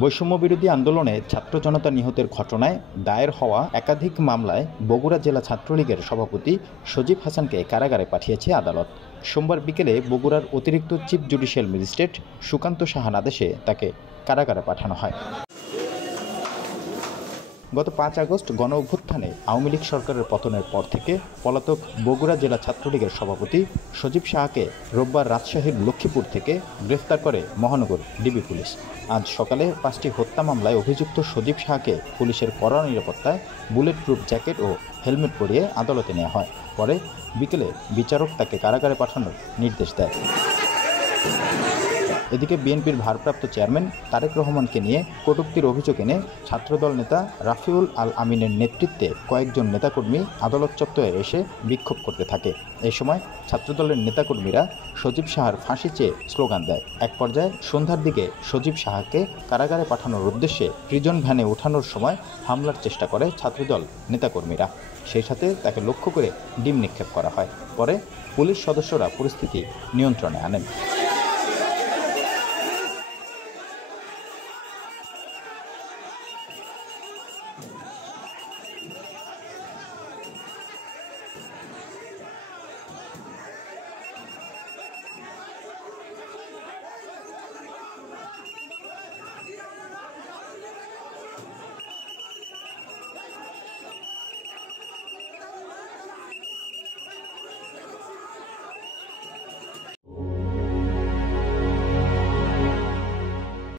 বৈষম্য বিরোধী আন্দোলনে ছাত্র জনতা নিহতের ঘটনায় দায়ের হওয়া একাধিক মামলায় বগুড়া জেলা ছাত্রলীগের সভাপতি সজীব হাসানকে কারাগারে পাঠিয়েছে আদালত। সোমবার বিকেলে বগুড়ার অতিরিক্ত চিফ জুডিশিয়াল ম্যাজিস্ট্রেট সুকান্ত সাহার আদেশে তাকে কারাগারে পাঠানো হয়। গত 5 আগস্ট গণ অভ্যুত্থানে আওয়ামী লীগ সরকারের পতনের পর থেকে পলাতক বগুড়া জেলা ছাত্রলীগের সভাপতি সজীব সাহাকে রোববার রাজশাহীর লক্ষ্মীপুর থেকে গ্রেফতার করে মহানগর ডিবি পুলিশ। আজ সকালে 5টি হত্যা মামলায় অভিযুক্ত সজীব সাহাকে পুলিশের কড়া নিরাপত্তায় বুলেট প্রুফ জ্যাকেট ও হেলমেট পরিয়ে আদালতে নেওয়া হয়। পরে বিকেলে বিচারক তাকে কারাগারে পাঠানোর নির্দেশ দেয়। এদিকে বিএনপির ভারপ্রাপ্ত চেয়ারম্যান তারেক রহমানকে নিয়ে কটূক্তির অভিযোগ এনে ছাত্রদল নেতা রাফিউল আল আমিনের নেতৃত্বে কয়েকজন নেতাকর্মী আদালত চত্বরে এসে বিক্ষোভ করতে থাকে। এই সময় ছাত্রদলের নেতাকর্মীরা সজীব সাহার ফাঁসি চেয়ে স্লোগান দেয়। এক পর্যায়ে সন্ধ্যার দিকে সজীব সাহাকে কারাগারে পাঠানোর উদ্দেশ্যে প্রিজন ভ্যানে ওঠানোর সময় হামলার চেষ্টা করে ছাত্রদল নেতাকর্মীরা। সেই সাথে তাকে লক্ষ্য করে ডিম নিক্ষেপ করা হয়। পরে পুলিশ সদস্যরা পরিস্থিতি নিয়ন্ত্রণে আনেন।